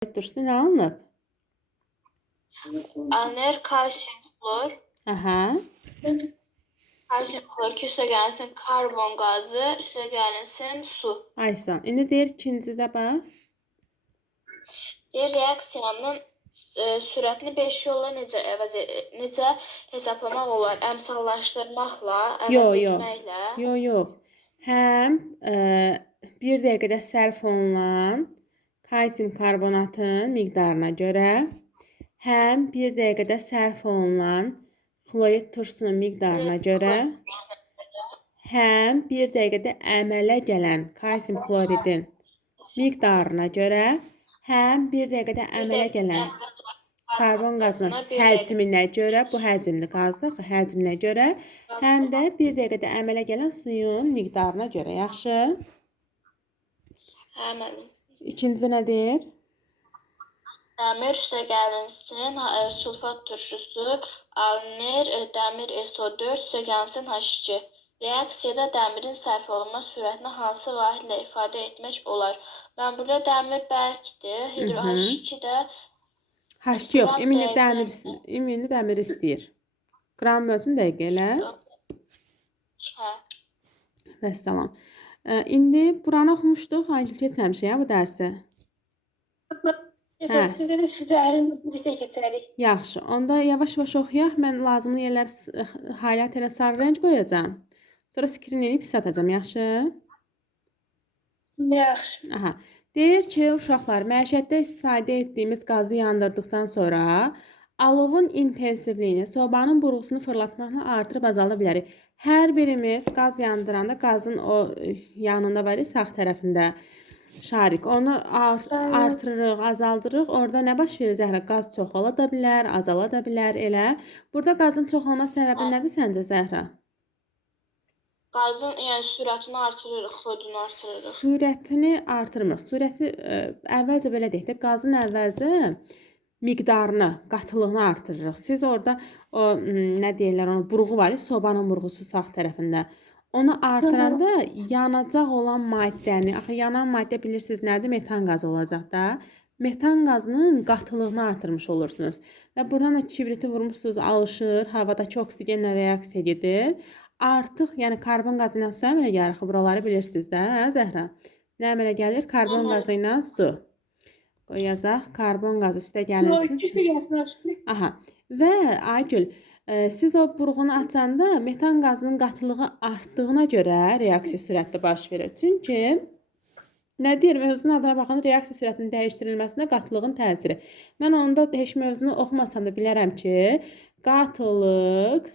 Dursun nə alınıb? Alınır kalsiyum flor. Aha. Kalsiyum flor ki, üstə gəlsin karbon qazı, üstə gəlsin su. Aysan. İndi deyir ikincidə bax. Deyir reaksiyanın sürətini 5 yolla necə hesablamaq olar? Əmsallaşdırmaqla, əvəz etməklə. Yox. Həm 1 dəqiqədə sərf olunan kalsium karbonatın miqdarına görə, həm 1 dəqiqədə sərf olunan xlorid turşusunun miqdarına görə, həm 1 dəqiqədə əmələ gələn kalsium xloridin miqdarına görə, həm 1 dəqiqədə əmələ gələn karbon qazının həcminə görə, bu həcmli qazdır, həcminə görə, həm də 1 dəqiqədə əmələ gələn suyun miqdarına görə. Yaxşı? Həmin. İkincidə nədir? Dəmir üstə gəlinsin sulfat turşusu, alınır dəmir SO4 üstə gəlinsin H2. Reaksiyada dəmirin sərf olunma sürətini hansı vahidlə ifadə etmək olar? Mən burada dəmir bərkdir, hidro H2 də H2 yox, ümumi dəmir istəyir. Qram bölsün dəqiqə elə. Hə. Bəs tamam. İndi buranı oxumuşduq, Aygül keçməmişik bu dərsi. Sizin şəhərin birlikdə keçərik. Yaxşı, onda yavaş-yavaş oxuyaq. Mən lazımlı yerləri highlight ilə sarı rəng qoyacağam. Sonra screen edib satacağam, yaxşı? Yaxşı. Aha. Deyir ki, uşaqlar, məişətdə istifadə etdiyimiz qazı yandırdıqdan sonra alovun intensivliyini, sobanın burğusunu fırlatmaqla artırıb azalda bilərik. Hər birimiz qaz yandıranda qazın o yanında var, sağ tərəfində şarik. Onu artırırıq, azaldırıq. Orada nə baş verir Zəhra? Qaz çoxala da bilər, azala da bilər, elə. Burada qazın çoxalma səbəbi nədir səncə Zəhra? Qazın sürətini artırırıq, xodunu artırırıq. Sürətini artırmırıq. Sürəti əvvəlcə belə deyək də, qazın əvvəlcə miqdarını, qatılığını artırırıq. Siz orada o nə deyirlər, onu burğu var, sobanın burğusu sağ tərəfində. Onu artıranda yanacaq olan maddəni, axı yanan maddə bilirsiniz nədir? Metan qazı olacaq da. Metan qazının qatılığını artırmış olursunuz. Və buradan da kibriti vurmuşsunuz, alışır, havadakı oksigenlə reaksiya gedir. Artıq, yəni karbon qazı ilə su əmələ gəlir. Buraları bilirsiniz də, hə Zəhra? Nə əmələ gəlir? Karbon qazı ilə su. Qoy yazaq, karbon qazı üstə gəlinsin. Aha. Və Aygül, siz o burğunu açanda metan qazının qatılığı artdığına görə reaksiya sürətli baş verir. Çünki nə deyir, mövzunun adına baxın, reaksiya sürətinin dəyişdirilməsində qatılığın təsiri. Mən onda heç mövzunu oxumasam da bilərəm ki, qatılıq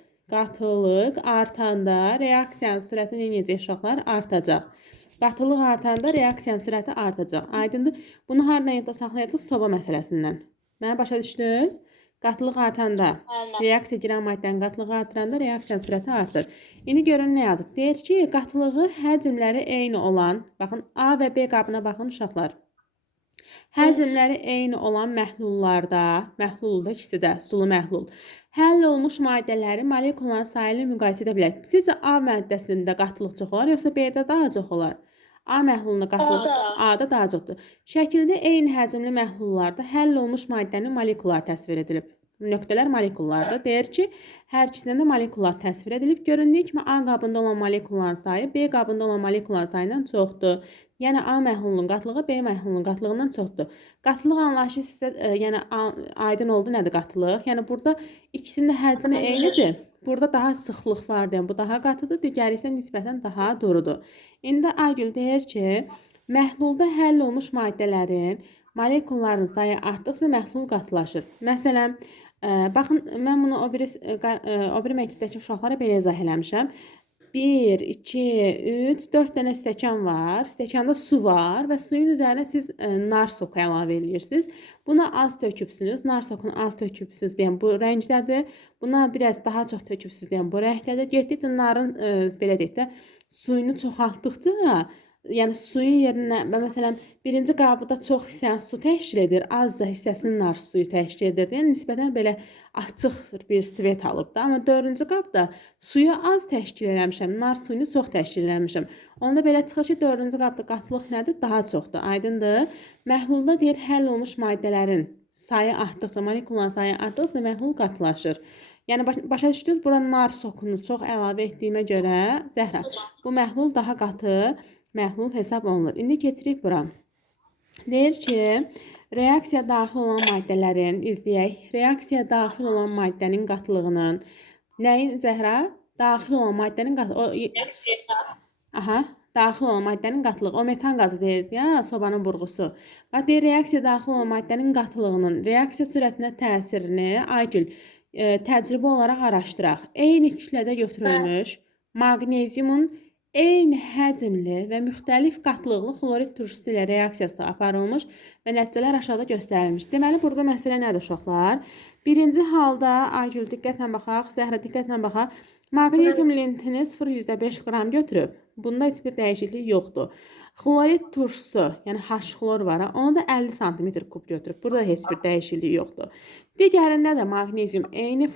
artanda reaksiyanın sürəti necə uşaqlar artacaq. Qatılıq artanda reaksiyanın sürəti artacaq. Aydındır? Bunu hardan yadda saxlayacaq? Soba məsələsindən. Mənə başa düşdünüz? Qatılıq artanda, reaksiya girən maddənin qatılığı artıranda reaksiyanın sürəti artır. İndi görün nə yazıb? Deyir ki, qatılığı həcmləri eyni olan, baxın A və B qabına baxın uşaqlar. Həcmləri eyni olan məhlullarda, məhlulda ikisi də sulu məhlul, həll olmuş maddələrin molekulların sayı ilə müqayisə edə bilər. Sizcə A maddəsində qatılıq çox olar, yoxsa B-də daha çox olar? A məhlulunda qatılıq A-da daha çoxdur. Şəkildə eyni həcmli məhlullarda həll olmuş maddənin molekulları təsvir edilib. Nöqtələr molekullarda deyir ki, hər ikisindən də molekullar təsvir edilib. Göründüyü kimi A qabında olan molekulların sayı B qabında olan molekulların sayından çoxdur. Yəni A məhlulunun qatılığı B məhlulunun qatılığından çoxdur. Qatılıq anlayışı sizə yəni aydın oldu nədir qatılıq? Yəni burada ikisinin də həcmi eynidir. Burada daha sıxlıq var deyən, bu daha qatıdır, digəri isə nisbətən daha durudur. İndi Aygül deyir ki, məhlulda həll olmuş maddələrin molekulların sayı artdıqca məhlul qatılaşır. Məsələn, baxın, mən bunu o biri məktəbdəki uşaqlara belə izah eləmişəm. 1, 2, 3, 4 dənə stəkan var. Stəkanda su var və suyun üzərinə siz nar soku əlavə edirsiniz. Buna az tökübsünüz. Nar sokunu az tökübsünüz deyən bu rəngdədir. Buna biraz daha çox tökübsünüz deyən bu rəngdədir. Getdikcə narın belə deyək də suyunu çoxaltdıqca Yəni suyun yerinə və məsələn birinci qabda çox hissənin su təşkil edir, azca hissəsinin nar suyu təşkil edir. Yəni nisbətən belə açıq bir svet alıbdı. Amma dördüncü qabda suyu az təşkil eləmişəm, nar suyunu çox təşkil eləmişəm. Onda belə çıxır ki, dördüncü qabda qatılıq nədir? Daha çoxdur. Aydındır? Məhlulda deyir həll olmuş maddələrin sayı artdıqca, molekulların sayı artdıqca məhlul qatılaşır. Yəni başa düşdünüz? Bura nar sokunu çox əlavə etdiyimə görə Zəhra, bu məhlul daha qatı məhlul hesab olunur. İndi keçirik bura. Deyir ki, reaksiya daxil olan maddələrin, izləyək, reaksiya daxil olan maddənin qatılığının, nəyin Zəhra? Daxil olan maddənin qatılığı, daxil olan maddənin qatılığı, o metan qazı deyirdi ya, sobanın burğusu. Bax, deyir, reaksiya daxil olan maddənin qatılığının reaksiya sürətinə təsirini Aygül təcrübə olaraq araşdıraq. Eyni kütlədə götürülmüş maqneziumun eyni həcmli və müxtəlif qatılıqlı xlorid turşusu ilə reaksiyası aparılmış və nəticələr aşağıda göstərilmiş. Deməli, burada məsələ nədir uşaqlar? Birinci halda, Aygül diqqətlə baxaq, Zəhra diqqətlə baxaq, maqnezium lentini 0,5 qram götürüb. Bunda heç bir dəyişiklik yoxdur. Xlorid turşusu, yəni H-xlor var, onu da 50 cm kub götürüb. Burada heç bir dəyişiklik yoxdur. Digərində də maqnezium eyni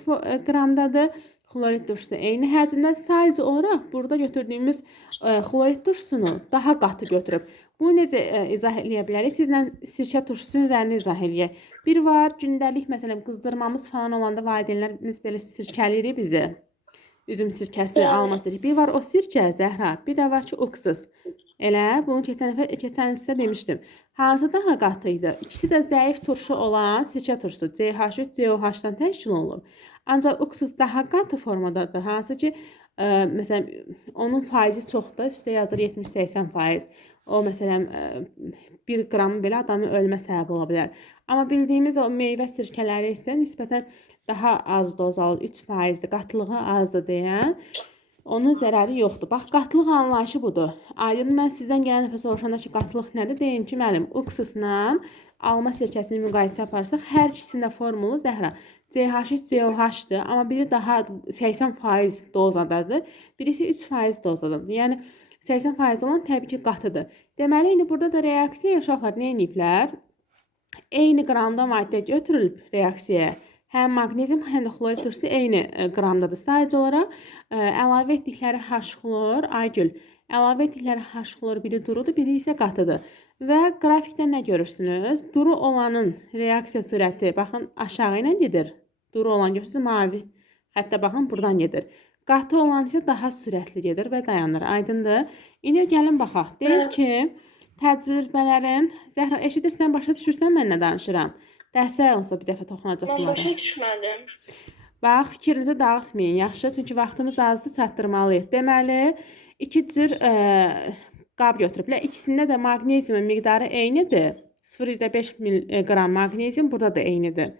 qramdadır. Xlorid turşusu eyni həcmdə, sadəcə olaraq burada götürdüyümüz xlorid turşusunu daha qatı götürüb. Bunu necə izah edə bilərik? Sizlə sirkə turşusunun üzərini izah eləyək. Bir var, gündəlik məsələn qızdırmamız falan olanda valideynlərimiz belə sirkələyir bizi. Üzüm sirkəsi, alma sirkəsi. Bir var o sirkə, Zəhra, bir də var ki, oksus. Elə, bunu keçən ilsə demişdim. Hansı daha qatı idi? İkisi də zəif turşu olan sirkə turşusu, CH3, COH-dan təşkil olunub. Ancaq oksus daha qatı formadadır. Hansı ki, məsələn, onun faizi çoxdur, üstə yazır 70-80%. O, məsələn, 1 qramı belə adamın ölmə səbəbi ola bilər. Amma bildiyimiz o meyvə sirkələri isə nisbətən daha az doz alır, 3%-dir, qatılığı azdır deyən. Onun zərəri yoxdur. Bax, qatılıq anlayışı budur. Aydın, mən sizdən gələn dəfə soruşanda ki, qatılıq nədir? Deyin ki, müəllim, oksusla alma sirkəsini müqayisə aparsaq, hər ikisinin formulu Zəhra CH3, COH-dır, amma biri daha 80% dozadadır, birisi 3% dozadadır. Yəni, 80% olan təbii ki, qatıdır. Deməli, indi burada da reaksiya uşaqlar nə ediblər? Eyni qramda maddə götürülüb reaksiyaya. Həm maqnezium, həm də xlorid turşusu eyni qramdadır. Sadəcə olaraq əlavə etdikləri H-xlor, Aygül, əlavə etdikləri H-xlor biri durudur, biri isə qatıdır. Və qrafikdə nə görürsünüz? Duru olanın reaksiya sürəti, baxın, aşağı ilə gedir. Duru olan görürsünüz, mavi. Hətta baxın, buradan gedir. Qatı olan isə daha sürətli gedir və dayanır. Aydındır. İndi gəlin baxaq. Deyir ki, təcrübələrin, Zəhra, eşidirsən, başa düşürsən mən nə danışıram? Dərslər olsa bir dəfə toxunacaq bunlara. Mən başa düşmədim. Bax, fikrinizi dağıtmayın, yaxşı? Çünki vaxtımız azdır, çatdırmalıyıq. Deməli, iki cür qab götürüblər. İkisində də maqneziumun miqdarı eynidir. 0,5 qram maqnezium burada da eynidir.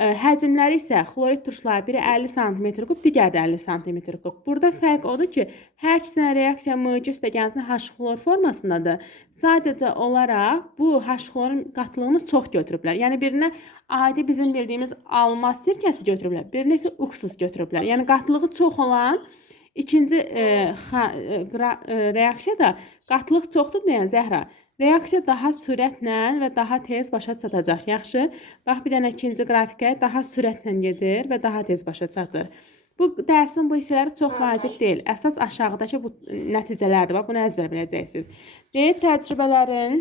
Həcmləri isə xlorid turşuları biri 50 cm kub, digəri də 50 cm kub. Burada fərq odur ki, hər ikisinin reaksiya MG stəkanəsinin H-xlor formasındadır. Sadəcə olaraq bu H-xlorun qatılığını çox götürüblər. Yəni birinə adi bizim bildiyimiz alma sirkəsi götürüblər, birinə isə oksus götürüblər. Yəni qatılığı çox olan ikinci reaksiyada qatılıq çoxdur deyən Zəhra. Reaksiya daha sürətlə və daha tez başa çatacaq. Yaxşı, bax bir dənə ikinci qrafikə daha sürətlə gedir və daha tez başa çatır. Bu dərsin bu hissələri çox vacib deyil. Əsas aşağıdakı bu nəticələrdir. Bax, bunu əzbər biləcəksiniz. Deyir, təcrübələrin